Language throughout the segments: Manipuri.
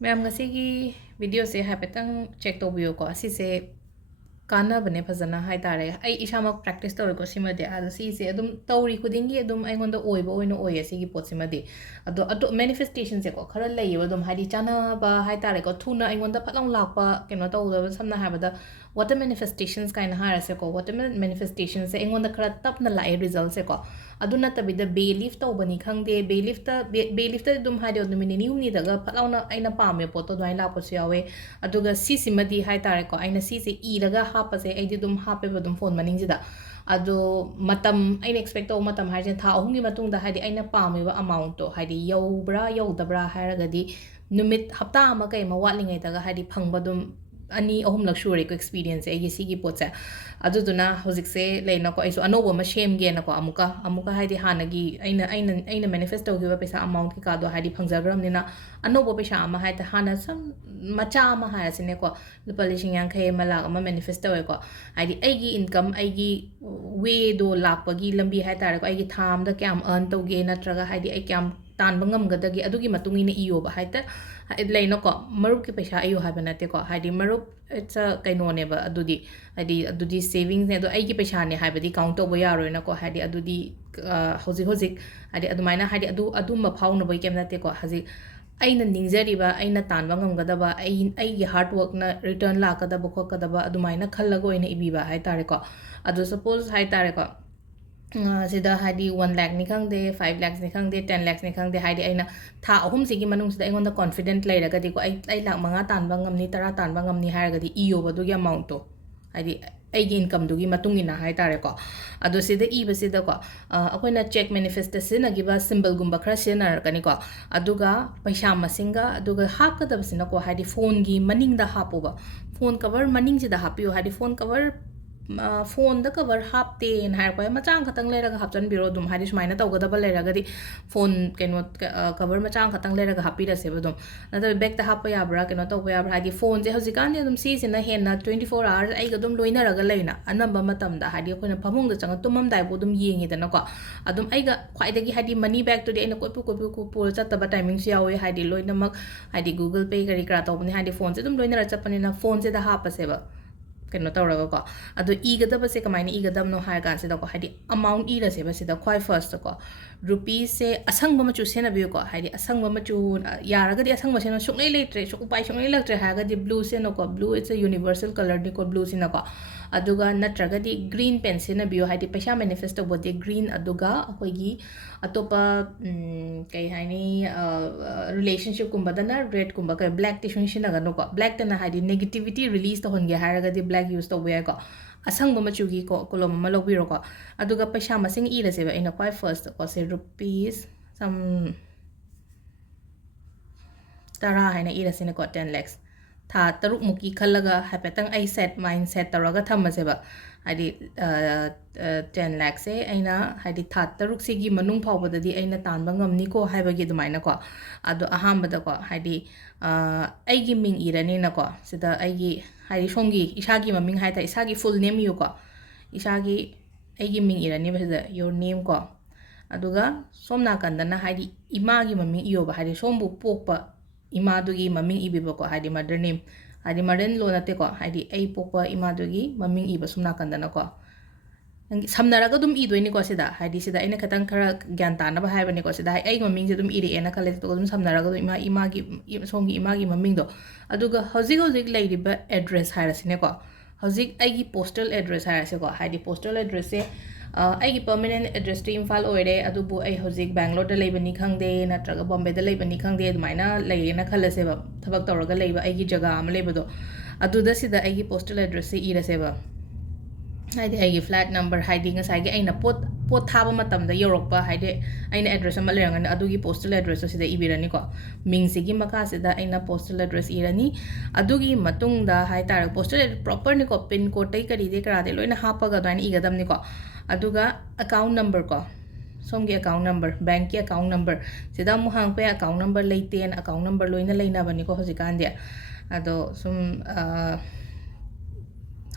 ma'am ngasi video se haipetang check Towbiyo ko asise kana bane phajana hai tare ai isama practice tawre ko simade ado si se adum tawri khudingi adum aingonda oiba oino oye sigi pot simade ado manifestation se ko khara laiba adum hadi chana ba hai tare ko thuna aingonda phalang lakpa keno tawda samna habada water manifestations kind hara se ko water manifestations se aingonda khara tapna lai result se ko aduna tabida bay leaf tawbani khangde bay leaf ta dum hadi adum ni humni daga phalawna aina pame poto dwai la po yawe aduga si simadi hai tare ko aina si se i daga hapase aidi dum hape badum phone maning jida ado matam aina expect to matam haje tha ahungi matung da hadi aina pame ba amount to hadi yau dabra haragadi numit hapta ama kai ma watlingai daga hadi phangba dum ani ahum lak sure ko experience ai si gi potsa aduduna hojik se leina ko aiso anobo ma shem ge na ko amuka haidi hanagi aina manifest to giba pesa amount ki ka do hadi phangjagram ni na anobo pesa ama haita hana sam macha ama ha sine ko lupa lising yang khay malak ama manifest to ko hadi aigi income aigi way do lakpagi lambi ha tare ko aigi tham da kyam earn to ge na traga hadi ai kyam tan bangam gadagi adugi matungi ne iyo ba haita leino ko marup ki paisa ayo ha banate ko hadi marup it's a kaino ne ba adudi savings ne do ai ki paisa ne ha badi count to bo yaro na ko hadi adudi hojik hadi adumaina hadi aduma phau no boy kem nate ko haji aina ningjariba aina tanba ngamgadaba ai hard work na return la kadaba ko kadaba adumaina khallago ina ibiba hai tare ko adu suppose hai tare ko sida hadi 1 lakh ni khangde 5 lakhs ni khangde 10 lakhs ni khangde hadi aina tha ahum sigi manung sida aingonda confident lairaga di ko ai lakh manga tanba ngamni tara tanba ngamni haraga di iyo badu gi amount to hadi aigi income dugi matungina hai tare ko ado sida iba sida ko akoina check manifestation agiba symbol gumba khra senar kani ko aduga paisa masinga aduga hakadabsina ko hadi phone gi maning da hapuba phone cover maning sida hapiyo hadi phone cover phone da cover hapte en har ko machang khatang leraga hapchan biro dum hadi sumaina tawgada ba leraga di phone keno cover machang khatang leraga hapi ra se badum nada back ta hapa ya bra keno tawba ya bra hadi phone je hojikan dum si sina hena 24 hours ai ga dum loina raga leina anamba matam da hadi ko na phamung da changa tumam dai bo dum yengi da na ko adum ai ga khwai da gi hadi money back to de ina ko pu pol chat ba timing si yawe hadi loina mak hadi google pay kari kra tawbni hadi phone je dum loina ra chapani na phone je da hapa se ba keno tawraga ko ado igadaba se kamaina igadam no har kan se da ko hadi amount ira se ba se da khwai first ko rupees se asangba machu sena bi ko hadi asangba machu yaraga di asangba sena shuklei letre shuk upai shuklei laktre haga di blue se no ko blue it's a universal color ni ko blue sena ko aduga natraga di green pen sena bi hadi paisa manifesto bo de green aduga akoi gi atopa kai hani relationship kumba dana red kumba ka black tishun shina ga no ko black tana hadi negativity release to honge haraga di black use to we ko asang ba machugi ko kolom ma lobiro ko aduga paisa masing ira se ba ina kwai first ko se rupees some tara haina ira sine ko 10 lakhs tha taruk muki khallaga hapetang ai set mindset taraga thamase ba hadi 10 lakhs se aina hadi tha taruk sigi manung phawbada di aina tanba ngamni ko haibagi dumaina ko ado ahambada ko hadi aigi ming irani na ko sida aigi hadi shongi isagi maming haita isagi full name yu ko isagi aigi ming irani ba your name ko aduga somna kandana hadi imagi maming iyo ba hadi sombu pokpa imadugi maming ibiba ko hadi mother name hadi maren lo nate ko hadi ai pokpa imadugi maming iba sumna kandana ko samnaraga dum idoini ko sida hadi sida ina katang khara gyan ta na ba haibani ko sida ai maming je dum iri ena kale to dum samnaraga dum imagi songi imagi maming do aduga hojik leiriba address hairasine ko hojik aigi postal address hairase ko hadi postal address se aigi permanent address to imphal oire adubu ai hojik bangalore da leibani khangde natraga bombay da leibani khangde adumaina leirena khalase ba thabak tawraga leiba aigi jaga am leiba do aduda sida aigi postal address se irase ba haide aigi flat number haide ngasai ge aina pot thaba matam da yorokpa haide aina address ama leranga adugi postal address sida ibirani ko mingsi gi maka sida aina postal address irani adugi matung da hai tar postal proper ni ko pin code tai kari de kara de loina hapa ga daini igadam ni ko aduga account number ko somgi account number bank ki account number sida mu hang pe account number leiten account number loina leina bani ko hojikan dia ado sum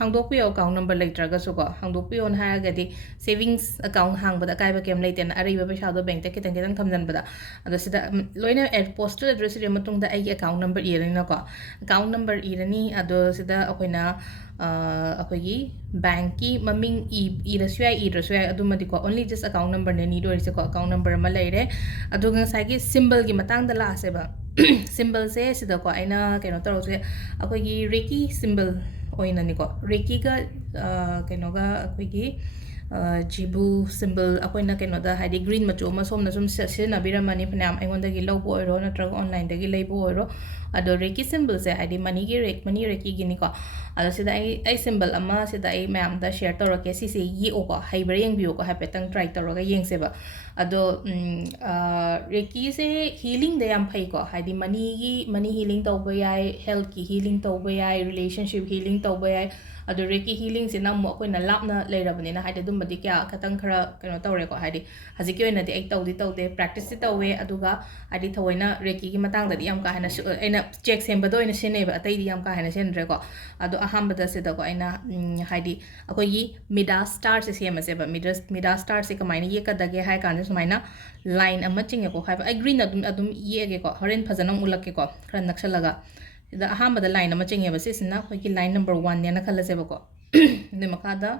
hangdokpiyo account number ꯂꯩꯇ꯭ꯔꯒꯁꯨ ꯀꯣ hangdokpiyo ꯅ ꯍꯥꯏꯔꯒꯗꯤ savings account ꯍꯥꯡꯕꯗ ꯑꯀꯥꯏꯕ ꯀꯩꯝ ꯂꯩꯇꯦꯅ ꯑꯔꯩꯕ ꯄꯩꯁꯥꯗꯣ ꯕꯦꯡꯛꯇ ꯈꯤꯇꯪ ꯈꯤꯇꯪ ꯊꯝꯖꯟꯕꯗ ꯑꯗꯣ ꯁꯤꯗ ꯂꯣꯏꯅ postal address 이런 ꯃꯇꯨꯡꯗ ꯑꯩꯒꯤ account number 이ꯔꯅꯤꯅꯀꯣ account number 이ꯔꯅꯤ ꯑꯗꯣ ꯁꯤꯗ ꯑꯩꯈꯣꯏꯅ ꯑꯩꯈꯣꯏꯒꯤ ꯕꯦꯡꯛꯀꯤ ꯃꯃꯤꯡ 이ꯔꯁꯨ ꯌꯥꯏ 이ꯔꯁꯨ ꯌꯥꯏ ꯑꯗꯨꯃꯗꯤꯀꯣ only just account number ꯅꯦ ꯅꯤꯗꯣꯏꯁꯦꯀꯣ account number ꯑꯃ ꯂꯩꯔꯦ ꯑꯗꯨꯒ ꯉꯁꯥꯏꯒꯤ ꯁꯤꯝꯕꯜꯒꯤ ꯃꯇꯥꯡꯗ ꯂꯥꯛꯑꯁꯦꯕ ꯁꯤꯝꯕꯜꯁꯦ ꯁꯤꯗꯀꯣ ꯑꯩꯅ ꯀꯩꯅꯣ ꯇꯧꯔꯁꯦ ꯑꯩꯈꯣꯏꯒꯤ ꯔꯦꯀꯤ ꯁꯤꯝꯕꯜ ꯑꯣꯏꯅꯅꯤꯀꯣ ꯔꯦꯀꯤꯒ ꯀꯩꯅꯣꯒ ꯑꯩꯈꯣꯏꯒꯤ ꯖꯤꯕꯨ ꯁꯤꯝꯕꯜ ꯑꯩꯈꯣꯏꯅ ꯀꯩꯅꯣꯗ ꯍꯥꯏꯗꯤ ꯒ꯭ꯔꯤꯟ ꯃꯆꯨ ꯑꯃ ꯁꯣꯝꯅ ꯁꯨꯝ ꯁꯤꯖꯤꯟꯅꯕꯤꯔꯝꯃꯅꯤ ꯐꯅꯌꯥꯝ ꯑꯩꯉꯣꯟꯗꯒꯤ ꯂꯧꯕ ꯑꯣꯏꯔꯣ ꯅꯠꯇ꯭ꯔꯒ ꯑꯣꯟꯂꯥꯏꯟꯗꯒꯤ ꯂꯩꯕ ꯑꯣꯏꯔꯣ ꯑꯗꯣ ꯔꯦꯀꯤ ꯁꯤꯝꯕꯜꯁꯦ ꯍꯥꯏꯗꯤ ꯃꯅꯤ ꯔꯦꯀꯤꯒꯤꯅꯤꯀꯣ ꯑꯗꯣ ꯁꯤꯗ ꯑꯩ ꯁꯤꯝꯕꯜ ꯑꯃ ꯁꯤꯗ ꯑꯩ ꯃꯌꯥꯝꯗ ꯁꯦꯌꯔ ꯇꯧꯔꯛꯀꯦ ꯁꯤꯁꯦ ꯌꯦꯛꯑꯣꯀꯣ ꯍꯩꯕ꯭ꯔꯥ ꯌꯦꯡꯕꯤꯌꯨꯀꯣ ꯍꯥꯏꯐꯦꯠꯇꯪ ꯇ꯭ꯔꯥꯏ ꯇꯧꯔꯒ ꯌꯦꯡꯁꯦꯕ ꯑꯗꯣ ꯔꯦꯀꯤꯁꯦ ꯍꯤꯂꯤꯡꯗ ꯌꯥꯝ ꯐꯩꯀꯣ ꯍꯥꯏꯗꯤ ꯃꯅꯤ ꯍꯤꯂꯤꯡ ꯇꯧꯕ ꯌꯥꯏ ꯍꯦꯜꯊꯀꯤ ꯍꯤꯂꯤꯡ ꯇꯧꯕ ꯌꯥꯏ ꯔꯤꯂꯦꯁꯟship ꯍꯤꯂꯤꯡ ꯇꯧꯕ ꯌꯥꯏ ꯑꯗꯣ ꯔꯦꯀꯤ ꯍꯤꯂꯤꯡꯁꯤꯅ ꯑꯃꯨꯛ ꯑꯩꯈꯣꯏꯅ ꯂꯥꯞꯅ ꯂꯩꯔꯕꯅꯤꯅ ꯍꯥꯏꯗꯤ ꯑꯗꯨꯝꯕꯗꯤ ꯀꯌꯥ ꯈꯔ ꯀꯩꯅꯣ ꯇꯧꯔꯦꯀꯣ ꯍꯥꯏꯗꯤ ꯍꯧꯖꯤꯛꯀꯤ ꯑꯣꯏꯅꯗꯤ ꯑꯩ ꯇꯧꯗꯦ ꯄ꯭ꯔꯦꯛꯇꯤꯁꯇꯤ ꯇꯧꯋꯦ ꯑꯗꯨꯒ ꯍꯥꯏꯗꯤ ꯊꯑꯣꯏꯅ ꯔꯦꯀꯤꯒꯤ ꯃꯇꯥꯡꯗꯗꯤ ꯌꯥꯝ ꯀꯥ ꯍꯦꯟꯅ ꯑꯩꯅ ꯆꯦꯛ ꯁꯦꯝꯕꯗ ꯑꯣꯏꯅ ꯁꯤꯖꯤꯟꯅꯩꯕ ꯑꯇꯩꯗꯤ ꯌꯥꯝ ꯀꯥ ꯍꯦꯟꯅ ꯁꯤꯖꯤꯟꯅꯗ꯭ꯔꯦꯀꯣ ꯑꯗꯣ ꯑꯍꯥꯟꯕꯗ ꯁꯤꯗꯀꯣ ꯑꯩꯅ ꯍꯥꯏꯗꯤ ꯑꯩꯈꯣꯏꯒꯤ ꯃꯤꯗꯥꯁ ꯁ꯭ꯇꯥꯔꯁꯦ ꯁꯦꯝꯃꯁꯦꯕ ꯃꯤꯗꯥꯁ ꯁ꯭ꯇꯥꯔꯁꯦ ꯀꯃꯥꯏꯅ ꯌꯦꯛꯀꯗꯒꯦ ꯍꯥꯏ ꯀꯥꯟꯗ ꯁꯨꯃꯥꯏꯅ ꯂꯥꯏꯟ ꯑꯃ ꯆꯤꯡꯉꯦꯀꯣ ꯍꯥꯏꯕ ꯑꯩ ꯒ꯭ꯔꯤꯟ ꯑꯗꯨꯝ ꯌꯦꯛꯑꯒꯦꯀꯣ ꯍꯣꯔꯦꯟ ꯐꯖꯅ ꯑꯃꯨꯛ ꯎꯠꯂꯛꯀꯦꯀꯣ ꯈꯔ ꯅꯛꯁꯜꯂꯒ ꯁꯤꯗ ꯑꯍꯥꯟꯕꯗ ꯂꯥꯏꯟ ꯑꯃ ꯆꯤꯡꯉꯦꯕ ꯁꯤꯁꯤꯅ ꯑꯩꯈꯣꯏꯒꯤ ꯂꯥꯏꯟ ꯅꯝꯕꯔ 1ꯅꯦꯅ ꯈꯜꯂꯁꯦꯕꯀꯣ ꯑꯗꯨꯏ ꯃꯈꯥꯗ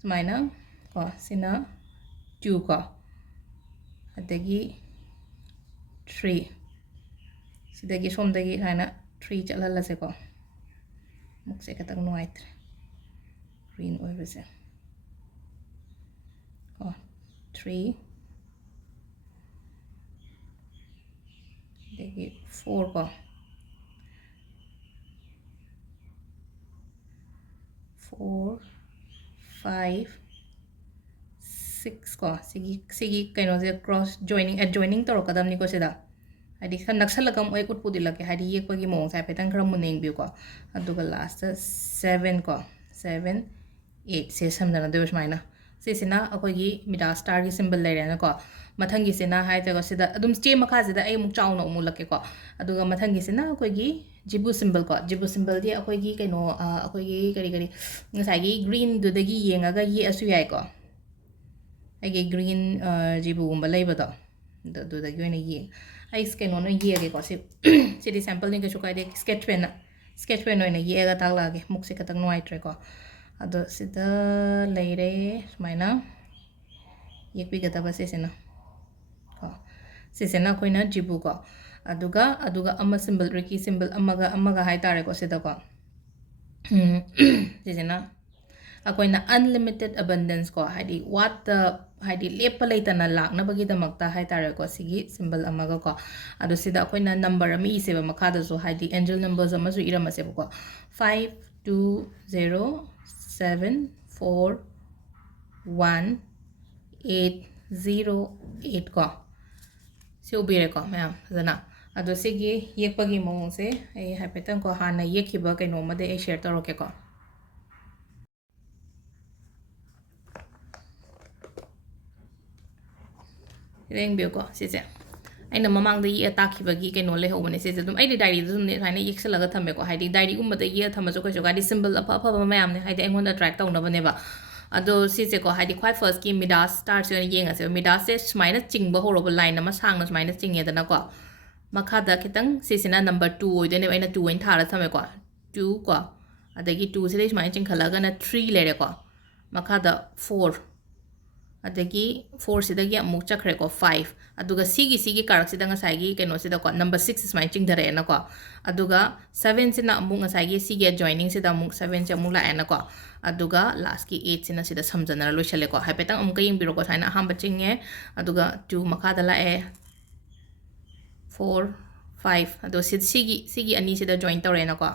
ꯁꯨꯃꯥꯏꯅ ꯀꯣ ꯁꯤꯅ 2 ꯀꯣ ꯑꯗꯒꯤ 3 ꯁꯤꯗꯒꯤ ꯁꯣꯝꯗꯒꯤ ꯁꯨꯃꯥꯏꯅ 3 ꯆꯠꯍꯜꯂꯁꯦꯀꯣ ꯃꯨꯛꯁꯦ ꯈꯤꯇꯪ ꯅꯨꯡꯉꯥꯏꯇ꯭ꯔꯦ green ꯑꯣꯏꯕꯁꯦ ꯀꯣ 3 ꯑꯗꯒꯤ 4 ꯀꯣ 4 5 6 ꯀꯣ सिगी कꯩꯅꯣꯁꯦ क्रॉस जॉइनिंग एडजॉइनिंग तौरकदबनिको सिदा हाइदि खन नक्सलक हम एक उटपुदि लके हाइदि येकपगी मोंग साइ पेतन खर मुनेंग बिउ को अदुगा लास्ट 7 को 7 8 से समदना देबस माइना सिसिना अखोगी मिडा स्टार की सिंबल लेरेना को मथंगी सिना हाइतगो सिदा अदुम चे मखा सिदा ए मुक चाउनो मु लके को अदुगा मथंगी सिना अखोगी जिबु सिंबल दि अखोगी कइनो अखोगी करी करी ngसाइगी ग्रीन दुदगी येंगागा ये असु याइ को ꯑꯩꯒꯤ ꯒ꯭ꯔꯤꯟ ꯖꯤꯕꯨꯒꯨꯝꯕ ꯂꯩꯕꯗꯣ ꯑꯗꯨꯗꯒꯤ ꯑꯣꯏꯅ ꯑꯩ ꯀꯩꯅꯣꯅ ꯌꯦꯛꯑꯒꯦꯀꯣ ꯁꯤꯗꯤ ꯁꯦꯝꯄꯜꯅꯤ ꯀꯩꯁꯨ ꯀꯥꯏꯗꯦ ꯁ꯭ꯀꯦꯠꯆ ꯄꯦꯟ ꯑꯣꯏꯅ ꯌꯦꯛꯑꯒ ꯇꯥꯛꯂꯛꯑꯒꯦ ꯃꯨꯛꯁꯦ ꯈꯤꯇꯪ ꯅꯨꯡꯉꯥꯏꯇ꯭ꯔꯦꯀꯣ ꯑꯗꯣ ꯁꯤꯗ ꯂꯩꯔꯦ ꯁꯨꯃꯥꯏꯅ ꯌꯦꯛꯄꯤꯒꯗꯕ ꯁꯤꯁꯤꯅ ꯀꯣ ꯁꯤꯁꯤꯅ ꯑꯩꯈꯣꯏꯅ ꯖꯤꯕꯨꯀꯣ ꯑꯗꯨꯒ ꯑꯃ ꯁꯤꯝꯕꯜ ꯔꯦꯀꯤ ꯁꯤꯝꯕꯜ ꯑꯃꯒ ꯍꯥꯏꯇꯥꯔꯦꯀꯣ ꯁꯤꯗꯀꯣ ꯁꯤꯁꯤꯅ ꯑꯩꯈꯣꯏꯅ ꯑꯟꯂꯤꯃꯤꯇꯦड ꯑꯕꯟꯗꯦꯟꯁ ꯀꯣ ꯍꯥꯏꯗꯤ ꯍꯥꯏꯗꯤ ꯂꯦꯞꯄ ꯂꯩꯇꯅ ꯂꯥꯛꯅꯕꯒꯤꯗꯃꯛꯇ ꯍꯥꯏꯇꯥꯔꯦꯀꯣ ꯁꯤꯒꯤ ꯁꯤꯝꯕꯜ ꯑꯃꯒꯀꯣ ꯑꯗꯣ ꯁꯤꯗ ꯑꯩꯈꯣꯏꯅ ꯅꯝꯕꯔ ꯑꯃ ꯏꯁꯦꯕ ꯃꯈꯥꯗꯁꯨ ꯍꯥꯏꯗꯤ ꯑꯦꯟꯖꯦꯜ ꯅꯝꯕꯔꯁ ꯑꯃꯁꯨ ꯏꯔꯝꯃꯁꯦꯕꯀꯣ 5 2 0 7 4 1 8 0 8 ꯀꯣ ꯁꯤ ꯎꯕꯤꯔꯦꯀꯣ ꯃꯌꯥꯝ ꯐꯖꯅ ꯑꯗꯣ ꯁꯤꯒꯤ ꯌꯦꯛꯄꯒꯤ ꯃꯑꯣꯡꯁꯦ ꯑꯩ ꯍꯥꯏꯐꯦꯠꯇꯪꯀꯣ ꯍꯥꯟꯅ ꯌꯦꯛꯈꯤꯕ ꯀꯩꯅꯣꯃꯗꯤ ꯑꯩ ꯁꯦꯌꯔ ꯇꯧꯔꯛꯀꯦꯀꯣ ꯌꯦꯡꯕꯤꯌꯨꯀꯣ ꯁꯤꯁꯦ ꯑꯩꯅ ꯃꯃꯥꯡꯗ ꯌꯦꯛꯑ ꯇꯥꯛꯈꯤꯕꯒꯤ ꯀꯩꯅꯣ ꯂꯩꯍꯧꯕꯅꯦ ꯁꯤꯁꯦ ꯑꯗꯨꯝ ꯑꯩꯗꯤ ꯗꯥꯏꯔꯤꯗ ꯑꯗꯨꯝ ꯁꯨꯃꯥꯏꯅ ꯌꯦꯛꯁꯜꯂꯒ ꯊꯝꯃꯦꯀꯣ ꯍꯥꯏꯗꯤ ꯗꯥꯏꯔꯤꯒꯨꯝꯕꯗ ꯌꯦꯛꯑ ꯊꯝꯃꯁꯨ ꯀꯩꯁꯨ ꯀꯥꯏꯗꯦ ꯁꯤꯝꯕꯜ ꯑꯐꯕ ꯃꯌꯥꯝꯅꯦ ꯍꯥꯏꯗꯤ ꯑꯩꯉꯣꯟꯗ ꯑꯦꯇ꯭ꯔꯦꯛ ꯇꯧꯅꯕꯅꯦꯕ ꯑꯗꯣ ꯁꯤꯁꯦꯀꯣ ꯍꯥꯏꯗꯤ ꯈ꯭ꯋꯥꯏ ꯐꯔꯁꯀꯤ ꯃꯤꯗꯥꯁ ꯁ꯭ꯇꯥꯔꯁꯦ ꯑꯣꯏꯅ ꯌꯦꯡꯉꯁꯦꯕ ꯃꯤꯗꯥꯁꯁꯦ ꯁꯨꯃꯥꯏꯅ ꯆꯤꯡꯕ ꯍꯧꯔꯕ ꯂꯥꯏꯟ ꯑꯃ ꯁꯥꯡꯅ ꯁꯨꯃꯥꯏꯅ ꯆꯤꯡꯉꯦꯗꯅꯀꯣ ꯃꯈꯥꯗ ꯈꯤꯇꯪ ꯁꯤꯁꯤꯅ ꯅꯝꯕꯔ 2 ꯑꯣꯏꯗꯣꯏꯅꯦꯕ ꯑꯩꯅ 2 ꯑꯣꯏꯅ ꯊꯥꯔ ꯊꯝꯃꯦꯀꯣ 2 ꯀꯣ ꯑꯗꯒꯤ 2 ꯁꯤꯗꯩ ꯁꯨꯃꯥꯏꯅ ꯆꯤꯡꯈꯠꯂꯒꯅ 3 ꯂꯩꯔꯦꯀꯣ ꯃꯈꯥꯗ 4 ꯑꯗꯒꯤ 4 ꯁꯤꯗꯒꯤ ꯑꯃꯨꯛ ꯆꯠꯈ꯭ꯔꯦꯀꯣ 5 ꯑꯗꯨꯒ ꯁꯤꯒꯤ ꯀꯥꯔꯛꯁꯤꯗ ꯉꯁꯥꯏꯒꯤ ꯀꯩꯅꯣꯁꯤꯗꯀꯣ ꯅꯝꯕꯔ 6 ꯁꯨꯃꯥꯏꯅ ꯆꯤꯡꯊꯔꯛꯑꯦꯅꯀꯣ ꯑꯗꯨꯒ 7 ꯁꯤꯅ ꯑꯃꯨꯛ ꯉꯁꯥꯏꯒꯤ ꯁꯤꯒꯤ ꯑꯦꯗꯖꯣꯏꯅꯤꯡꯁꯤꯗ ꯑꯃꯨꯛ 7 ꯁꯦ ꯑꯃꯨꯛ ꯂꯥꯛꯑꯦꯅꯀꯣ ꯑꯗꯨꯒ ꯂꯥꯁꯀꯤ 8 ꯁꯤꯅ ꯁꯤꯗ ꯁꯝꯖꯟꯅꯔ ꯂꯣꯏꯁꯜꯂꯦꯀꯣ ꯍꯥꯏꯐꯦꯠꯇꯪ ꯑꯃꯨꯛꯀ ꯌꯦꯡꯕꯤꯔꯣꯀꯣ ꯁꯨꯃꯥꯏꯅ ꯑꯍꯥꯟꯕ ꯆꯤꯡꯉꯦ ꯑꯗꯨꯒ 2 ꯃꯈꯥꯗ ꯂꯥꯛꯑꯦ 4 5 ꯑꯗꯣ ꯁꯤꯒꯤ ꯑꯅꯤꯁꯤꯗ join ꯇꯧꯔꯦꯅꯀꯣ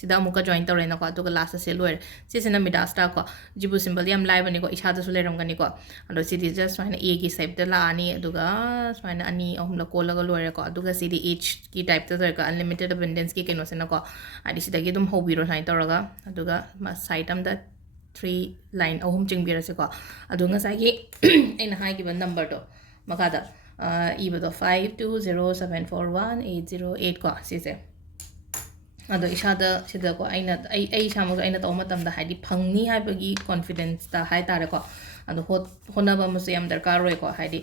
sida amuka join tawrena ko aduga last se loire sisina midasta ko jibu symbol yam live ni ko isada su leram gani ko ado sidi just swaina a gi shape ta la ani aduga swaina ani ahum la ko la loire ko aduga sidi h ki type ta ka unlimited abundance ki keno sena ko adi sida gi dum hobiro sai tawraga aduga ma side am da 3 line ahum chingbira se ko adunga sai gi aina hai gi number to makada ibado 520741 808 ko sise ꯑꯗꯣ ꯏꯁꯥꯗ ꯁꯤꯗꯀꯣ ꯑꯩ ꯏꯁꯥꯃꯛꯁꯨ ꯑꯩꯅ ꯇꯧꯕ ꯃꯇꯝꯗ ꯍꯥꯏꯗꯤ ꯐꯪꯅꯤ ꯍꯥꯏꯕꯒꯤ ꯀꯣꯟꯐꯤꯗꯦꯟꯁꯇ ꯍꯥꯏꯇꯥꯔꯦꯀꯣ ꯑꯗꯣ ꯍꯣꯠꯅꯕ ꯑꯃꯁꯨ ꯌꯥꯝ ꯗꯔꯀꯥꯔ ꯑꯣꯏꯀꯣ ꯍꯥꯏꯗꯤ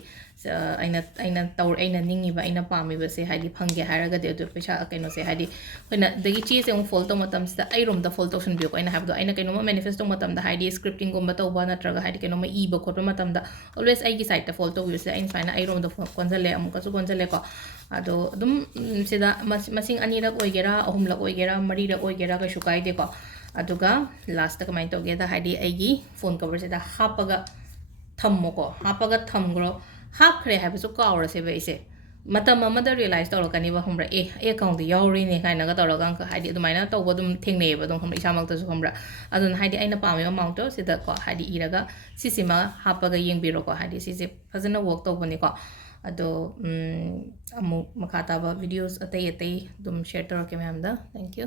ꯑꯩꯅ ꯅꯤꯡꯉꯤꯕ ꯑꯩꯅ ꯄꯥꯝꯃꯤꯕꯁꯦ ꯍꯥꯏꯗꯤ ꯐꯪꯒꯦ ꯍꯥꯏꯔꯒꯗꯤ ꯑꯗꯨ ꯄꯩꯁꯥ ꯀꯩꯅꯣꯁꯦ ꯍꯥꯏꯗꯤ ꯑꯩꯈꯣꯏꯅ ꯑꯗꯒꯤ ꯆꯦꯁꯦ ꯑꯃꯨꯛ ꯐꯣꯜ ꯇꯧꯕ ꯃꯇꯝꯁꯤꯗ ꯑꯩꯔꯣꯝꯗ ꯐꯣꯜ ꯇꯧꯁꯟꯕꯤꯌꯨꯀꯣ ꯑꯩꯅ ꯍꯥꯏꯕꯗꯣ ꯑꯩꯅ ꯀꯩꯅꯣꯝꯃ ꯃꯦꯅꯤꯐꯦꯁ ꯇꯧꯕ ꯃꯇꯝꯗ ꯍꯥꯏꯗꯤ ꯁ꯭ꯀ꯭ꯔꯤꯞꯇꯤꯡꯒꯨꯝꯕ ꯇꯧꯕ ꯅꯠꯇ꯭ꯔꯒ ꯍꯥꯏꯗꯤ ꯀꯩꯅꯣꯝꯃ ꯏꯕ ꯈꯣꯠꯄ ꯃꯇꯝꯗ ꯑꯣꯜꯋꯦꯁ ꯑꯩꯒꯤ ꯁꯥꯏꯠꯇ ꯐꯣꯜ ꯇꯧꯕꯤꯕꯁꯦ ꯑꯩꯅ ꯁꯨꯃꯥꯏꯅ ꯑꯩꯔꯣꯝꯗ ꯀꯣꯟꯁꯤꯜꯂꯦ ꯑꯃꯨꯛꯀꯁꯨ ꯀꯣꯟꯁꯤꯜꯂꯦꯀꯣ ꯑꯗꯣ ꯑꯗꯨꯝ ꯁꯤꯗ ꯃꯁꯤꯡ ꯑꯅꯤꯔꯛ ꯑꯣꯏꯒꯦꯔꯥ ꯑꯍꯨꯝꯂꯛ ꯑꯣꯏꯒꯦꯔꯥ ꯃꯔꯤꯔꯛ ꯑꯣꯏꯒꯦꯔꯥ ꯀꯩꯁꯨ ꯀꯥꯏꯗꯦꯀꯣ ꯑꯗꯨꯒ ꯂꯥꯁꯇ ꯀꯃꯥꯏꯅ ꯇꯧꯒꯦꯗ ꯍꯥꯏꯗꯤ ꯑꯩꯒꯤ ꯐꯣꯟ ꯀꯣꯕꯔꯁꯤꯗ ꯍꯥꯞꯄꯒ ꯊꯝꯃꯣꯀꯣ ꯍꯥꯞꯄꯒ ꯊꯝꯈ꯭ꯔꯣ ꯍꯥꯞꯈ꯭ꯔꯦ ꯍꯥꯏꯕꯁꯨ ꯀꯥꯎꯔꯁꯦꯕ ꯑꯩꯁꯦ ꯃꯇꯝ ꯑꯃꯗ ꯔꯤꯌꯦꯂꯥꯏꯁ ꯇꯧꯔꯛꯀꯅꯤꯕ ꯈꯪꯕ꯭ꯔꯥ ꯑꯩ ꯑꯦꯀꯥꯎꯟꯗ ꯌꯥꯎꯔꯤꯅꯦ ꯀꯥꯏꯅꯒ ꯇꯧꯔꯒ ꯍꯥꯏꯗꯤ ꯑꯗꯨꯃꯥꯏꯅ ꯇꯧꯕ ꯑꯗꯨꯝ ꯊꯦꯡꯅꯩꯌꯦꯕ ꯑꯗꯨꯝ ꯈꯪꯕ꯭ꯔꯥ ꯏꯁꯥꯃꯛꯇꯁꯨ ꯈꯪꯕ꯭ꯔꯥ ꯑꯗꯨꯅ ꯍꯥꯏꯗꯤ ꯑꯩꯅ ꯄꯥꯝꯃꯤꯕ ꯑꯃꯥꯎꯟꯇꯣ ꯁꯤꯗꯀꯣ ꯍꯥꯏꯗꯤ ꯏꯔꯒ ꯁꯤꯁꯤꯃ ꯍꯥꯞꯄꯒ ꯌꯦꯡꯕꯤꯔꯣꯀꯣ ꯍꯥꯏꯗꯤ ꯁꯤꯁꯦ ꯐꯖꯅ ꯋꯔꯛ ꯇꯧꯕꯅꯤꯀꯣ ꯑꯗꯣ ꯑꯃꯨꯛ ꯃꯈꯥ ꯇꯥꯕ ꯚꯤꯗꯤꯑꯣꯁ ꯑꯇꯩ ꯑꯗꯨꯝ ꯁꯦꯌꯔ ꯇꯧꯔꯛꯀꯦ ꯃꯌꯥꯝꯗ ꯊꯦꯡꯛ ꯌꯨ